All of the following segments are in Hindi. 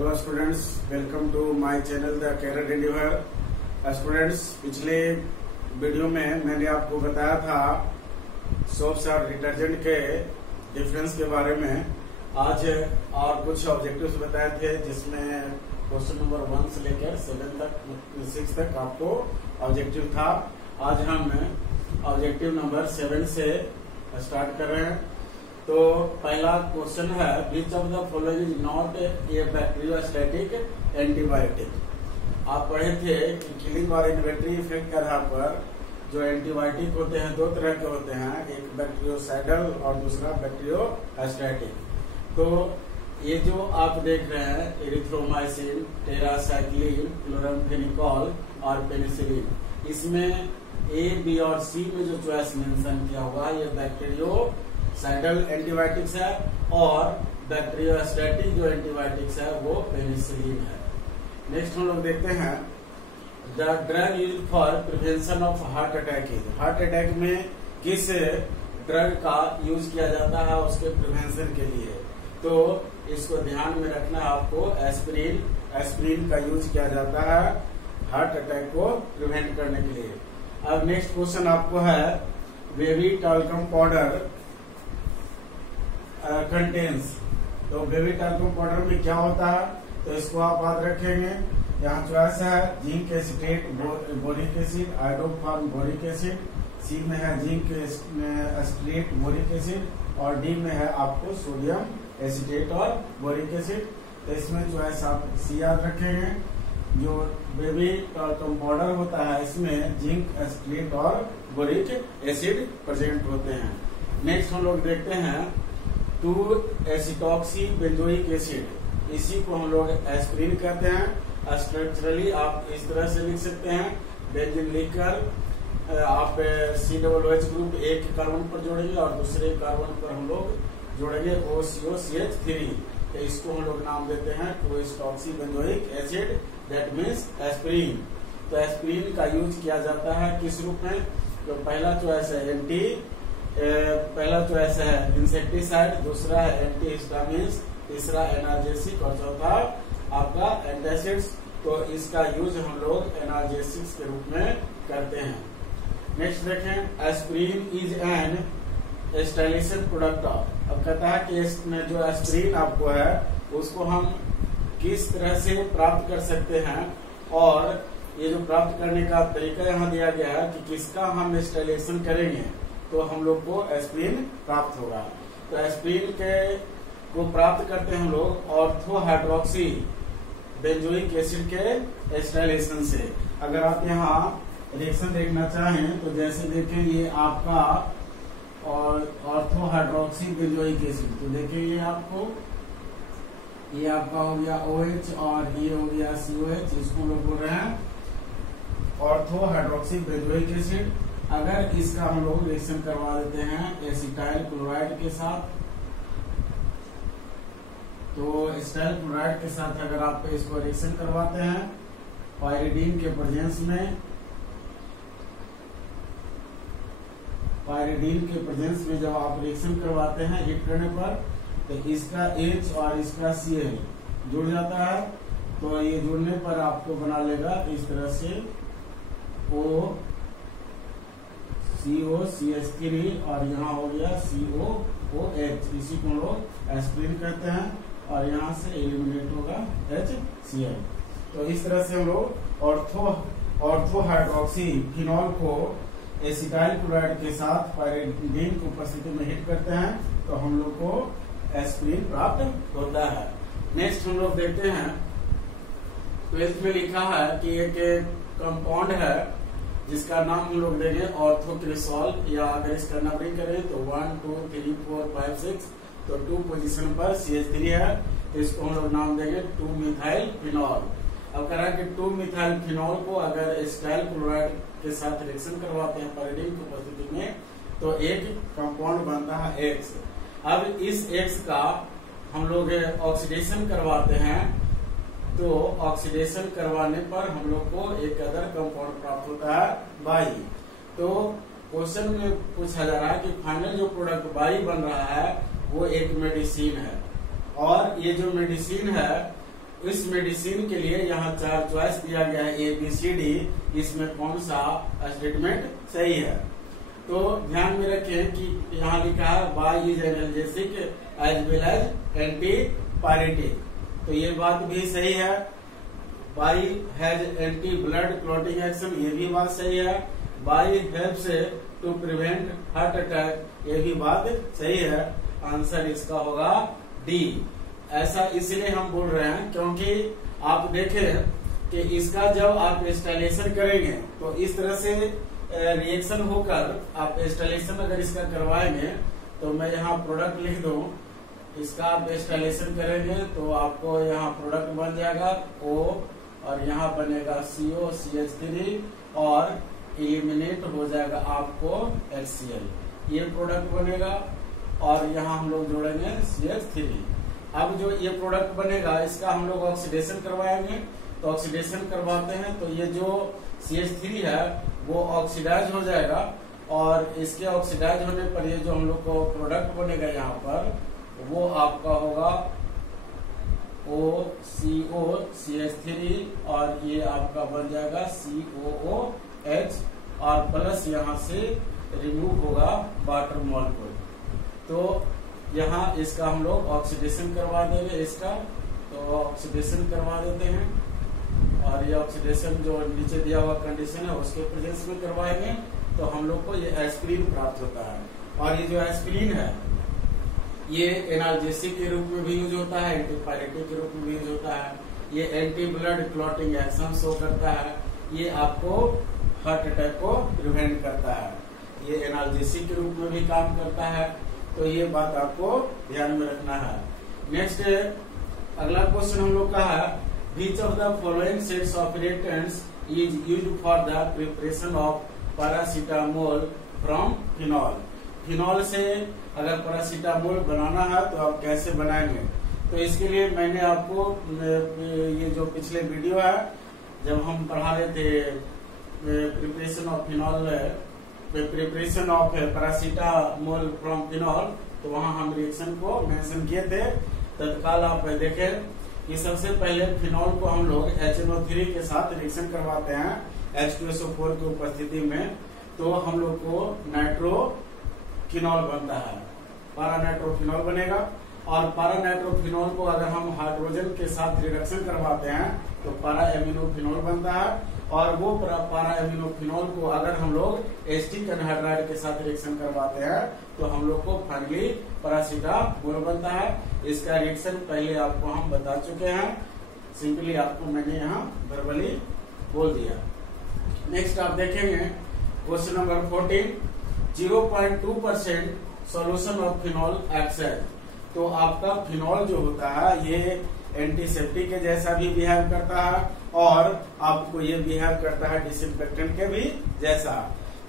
Hello students, welcome to my channel the career deliver. Students, पिछले वीडियो में मैंने आपको बताया था सोप्स और डिटर्जेंट के डिफरेंस के बारे में। आज और कुछ ऑब्जेक्टिव्स बताए थे, जिसमें क्वेश्चन नंबर 1 से लेकर 6 तक आपको ऑब्जेक्टिव था। आज हम ऑब्जेक्टिव नंबर 7 से स्टार्ट कर रहे हैं। तो पहला क्वेश्चन है, which of the following is not a bacteriostatic antibiotic. आप पढ़े थे कि किलिंग और इन्वेटरी इफेक्ट के आधार पर जो एंटीबायोटिक होते हैं दो तरह के होते हैं, एक बैक्टीरियोसाइडल और दूसरा बैक्टीरियोस्टैटिक। तो ये जो आप देख रहे हैं एरिथ्रोमाइसिन, टेरासाइक्लिन, क्लोरामफेनिकॉल और पेनिसिलिन, इसमें ए, बी और सी में जो चॉइस मेंशन किया हुआ है ये बैक्टीरियोसाइडल एंटीबायोटिक्स है, और बैक्टीरियोस्टैटिक जो एंटीबायोटिक्स है वो पेनिसिलिन है। नेक्स्ट हम लोग देखते हैं, the drug use for prevention of heart attack is. Heart attack में किस ड्रग का यूज किया जाता है उसके प्रिवेंशन के लिए? तो इसको ध्यान में रखना है आपको। एस्पिरिन का यूज किया जाता है हार्ट अटैक को प्रिवेंट करने के लिए। अब नेक्स्ट क्वेश्चन आपको है, बेबी टाल्कम पाउडर कंटेन्स। तो बेबी टाल्कम पाउडर में क्या होता है, तो इसको आप याद रखेंगे। यहाँ चॉइस है zinc acetate, boric acid, iodoform boric acid. C में है जिंक एसिटेट बोरिक एसिड, और डी में है आपको सोडियम एसिटेट और बोरिक एसिड। तो इसमें चॉइस आप सी याद रखेंगे। जो बेबी टाल्कम पाउडर होता है इसमें जिंक एसिटेट और बोरिक एसिड प्रेजेंट होते हैं। नेक्स्ट हम लोग देखते हैं 2-एसिटॉक्सी बेंजोइक एसिड। इसी को हम लोग एस्पिरिन कहते हैं। स्ट्रक्चरली आप इस तरह से लिख सकते हैं, बेंजीन लिखकर आप COOH ग्रुप एक कार्बन पर जोड़ेंगे और दूसरे कार्बन पर हम लोग जोड़ेंगे OCOCH3। तो इसको हम लोग नाम देते हैं 2-एसिटॉक्सी benzoic acid, that means aspirin. तो एस्पिरिन का यूज किया जाता है किस रूप में? तो पहला चॉइस है इंसेक्टिसाइड, दूसरा है एंटीहिस्टामिन्स, तीसरा एनाल्जेसिक और चौथा आपका एंटासिड्स। तो इसका यूज हम लोग एनाल्जेसिक्स के रूप में करते हैं। नेक्स्ट देखें, aspirin is an acetylation product of. अब कहता है कि इसमें जो एस्पिरिन आपको है उसको हम किस तरह से प्राप्त कर सकते हैं, और ये जो प्राप्त करने का तरीका यहाँ दिया गया है कि किसका हम स्टाइलेशन करेंगे तो हम लोग को एस्पिरिन प्राप्त होगा। तो एस्पिरिन को प्राप्त करते हैं हम लोग ऑर्थो हाइड्रोक्सी बेंजोइक एसिड के एस्टाइलेशन से। अगर आप यहाँ रिएक्शन देखना चाहें तो जैसे देखें, ये आपका और ऑर्थो हाइड्रोक्सी बेंजोइक एसिड, तो देखिए ये आपका हो गया OH और ये हो गया COH। इसको लोग बोल रहे हैं ऑर्थो हाइड्रोक्सी बेंजोइक एसिड। अगर इसका हम लोग रिएक्शन करवा देते हैं एसिटाइल क्लोराइड के साथ, तो एसिटाइल क्लोराइड के साथ अगर आप इसको रिएक्शन करवाते हैं पायरिडीन के प्रेजेंस में, जब आप रिएक्शन करवाते हैं हीट करने पर, तो इसका H और इसका Cl जुड़ जाता है। तो ये जुड़ने पर आपको बना लेगा इस तरह से COCH3 और यहाँ हो गया COOH। इसी को हम लोग एस्पिरिन कहते हैं, और यहाँ से एलिमिनेट होगा HCl। तो इस तरह से हम लोग ऑर्थो हाइड्रोक्सी फिनॉल को एसिटाइल क्लोराइड के साथ पायरिडीन की उपस्थिति में हिट करते हैं, तो हम लोग को एस्पिरिन प्राप्त होता है। नेक्स्ट हम लोग देखते हैं, 12th में लिखा है कि एक कंपाउंड है जिसका नाम हम लोग देंगे ऑर्थोक्रिसॉल, या अगर इसका नंबरिंग करें तो 1 2 3 4 5 6, तो 2 पोजीशन पर CH3 है, तो इसको हम लोग नाम देंगे 2-मिथाइल फिनॉल। अब कह रहा है कि 2-मिथाइल फिनॉल को अगर एसिटाइल क्लोराइड के साथ रिएक्शन करवाते हैं पायरिडीन की उपस्थिति में, तो एक कंपाउंड बनता है X। अब इस X का हम लोग ऑक्सीडेशन करवाते हैं, तो ऑक्सीडेशन करवाने पर हम लोग को एक अदर कंपाउंड प्राप्त होता है Y। तो क्वेश्चन में पूछा जा रहा है कि फाइनल जो प्रोडक्ट Y बन रहा है वो एक मेडिसिन है, और ये जो मेडिसिन है इस मेडिसिन के लिए यहाँ 4 चॉइस दिया गया है ABCD, इसमें कौन सा स्टेटमेंट सही है। तो ध्यान में रखें कि यहाँ लिखा है by is analgesic as well as antipyretic, तो ये बात भी सही है। By has anti blood clotting action, ये भी बात सही है। By helps to prevent heart attack, ये भी बात सही है। आंसर इसका होगा डी। ऐसा इसलिए हम बोल रहे हैं क्योंकि आप देखें कि इसका जब आप इंस्टॉलेशन करेंगे तो इस तरह से रिएक्शन होकर आप इंस्टॉलेशन अगर इसका करवाएंगे, तो मैं यहाँ प्रोडक्ट लिख दूं, इसका आप इंस्टॉलेशन करेंगे तो आपको यहाँ प्रोडक्ट बन जाएगा O और यहाँ बनेगा COCH3 और एलिमिनेट हो जाएगा आपको HCl, ये प्रोडक्ट बनेगा और यहाँ हम लोग जोड़ेंगे CH3। अब जो ये प्रोडक्ट बनेगा इसका हम लोग ऑक्सीडेशन करवाएंगे, तो ऑक्सीडेशन करवाते हैं तो ये जो CH3 है वो ऑक्सीडाइज हो जाएगा और इसके ऑक्सीडाइज होने पर ये जो हम लोग को प्रोडक्ट बनेगा यहाँ पर वो आपका होगा OCOCH3 और ये आपका बन जाएगा COOH और प्लस यहाँ से रिमूव होगा वाटर मॉलिक्यूल। तो यहाँ इसका हम लोग ऑक्सीडेशन करवा देंगे इसका, तो ऑक्सीडेशन करवा देते हैं और ये ऑक्सीडेशन जो नीचे दिया हुआ कंडीशन है उसके प्रेजेंस में करवाएंगे तो हम लोग को ये एस्पिरिन प्राप्त होता है। और ये जो एस्पिरिन है ये एनाल्जेसिक के रूप में भी यूज होता है, एंटीपायरेटिक के रूप में भी यूज होता है, ये anti blood clotting action show करता है, ये आपको हार्ट अटैक को प्रिवेंट करता है, ये एनाल्जेसिक के रूप में भी काम करता है। तो ये बात आपको ध्यान में रखना है। नेक्स्ट अगला क्वेश्चन हम लोग का है which of the following sets of reactants is used for the preparation of paracetamol from phenol. Phenol से अगर पैरासीटामोल बनाना है तो आप कैसे बनाएंगे, तो इसके लिए मैंने आपको ये जो पिछले वीडियो है जब हम पढ़ा रहे थे preparation of phenol, preparation of paracetamol from phenol, तो वहां हम रिएक्शन को मेंशन किए थे। तत्काल आप देखें कि सबसे पहले फिनॉल को हम लोग HNO3 के साथ रिएक्शन करवाते हैं H2SO4 की उपस्थिति में, तो हम लोग को नाइट्रोफिनॉल बनता है, पारानाइट्रोफिनॉल बनेगा। और पारानाइट्रोफिनॉल को अगर हम हाइड्रोजन के साथ रिडक्शन करवाते हैं तो पारा एमिनोफिनॉल बनता है। और वो पारा एमिनोफिनॉल को अगर हम लोग एस्टिक एनहाइड्राइड के साथ रिएक्शन करवाते हैं तो हम लोग को फाइनली पैरासीटामोल बनता है। इसका रिएक्शन पहले आपको हम बता चुके हैं, सिंपली आपको मैंने यहाँ वर्बली बोल दिया। नेक्स्ट आप देखेंगे question number 14, 0.2% solution of phenol acts as. तो आपका फिनॉल जो होता है ये एंटीसेप्टिक के जैसा भी बिहेव करता है और आपको ये बिहेव करता है डिसइंफेक्टेंट के भी जैसा।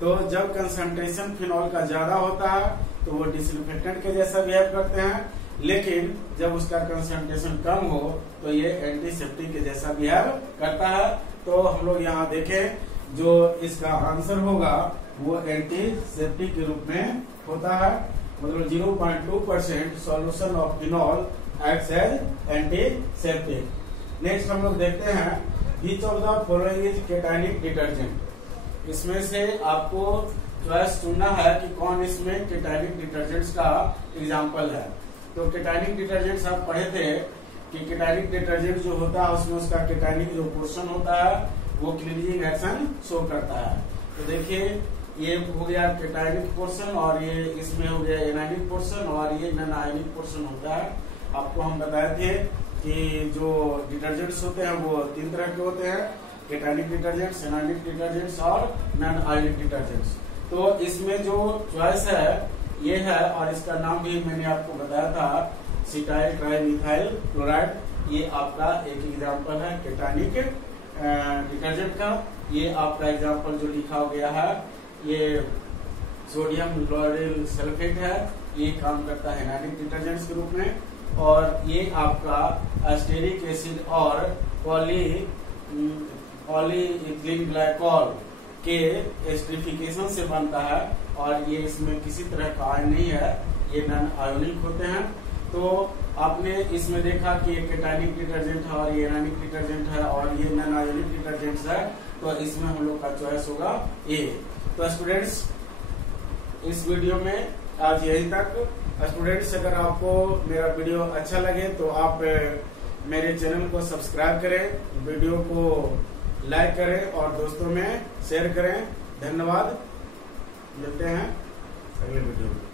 तो जब कंसंट्रेशन फिनॉल का ज्यादा होता है तो वो डिसइंफेक्टेंट के जैसा बिहेव करते हैं, लेकिन जब उसका कंसंट्रेशन कम हो तो ये एंटीसेप्टिक के जैसा बिहेव करता है। तो हम लोग यहाँ देखें जो इसका आंसर होगा वो एंटीसेप्टिक के रूप में होता है, मतलब 0.2% solution of phenol acts as antiseptic. Next हम लोग देखते हैं which of the following is cationic detergent. इसमें से आपको चॉइस चुनना है कि कौन इसमें केटाइनिक डिटर्जेंट्स का एग्जांपल है। तो केटाइनिक डिटर्जेंट्स आप पढ़े थे कि केटाइनिक डिटर्जेंट जो होता है उसमें उसका केटाइनिक जो पोर्शन होता है वो क्लीनिंग एक्शन शो करता है। तो देखिए ये हो गया केटाइनिक पोर्शन और ये इसमें हो गया एनायनिक पोर्शन और ये नॉन आयनिक पोर्शन होता है। आपको हम बताए थे कि जो डिटर्जेंट्स होते हैं वो 3 तरह के होते हैं, केटाइनिक डिटर्जेंट्स, एनायनिक डिटर्जेंट्स और नॉन आयनिक डिटर्जेंट्स। तो इसमें जो चॉइस है ये है और इसका नाम भी मैंने आपको बताया था सिटाइल ट्राइमिथाइल क्लोराइड। ये आपका एक एग्जाम्पल है केटाइनिक डिटर्जेंट का। ये आपका एग्जाम्पल जो लिखा गया है ये सोडियम क्लोराइड सल्फेट है, ये काम करता है एनायनिक डिटर्जेंट्स के रूप में। और ये आपका एस्टेरिक एसिड और पॉलीइथिलीन ग्लाइकॉल के एस्टरिफिकेशन से बनता है और ये इसमें किसी तरह का आयन नहीं है, ये नॉन आयोनिक होते हैं। तो आपने इसमें देखा कि ये केटानिक डिटर्जेंट है और ये एनानिक डिटर्जेंट है और ये नॉन आयोनिक डिटर्जेंट है, तो इसमें हम लोग का चॉइस होगा ए। तो स्टूडेंट्स इस वीडियो में आज यहीं तक। स्टूडेंट्स अगर आपको मेरा वीडियो अच्छा लगे तो आप मेरे चैनल को सब्सक्राइब करें, वीडियो को लाइक करें और दोस्तों में शेयर करें। धन्यवाद, मिलते हैं अगले वीडियो में।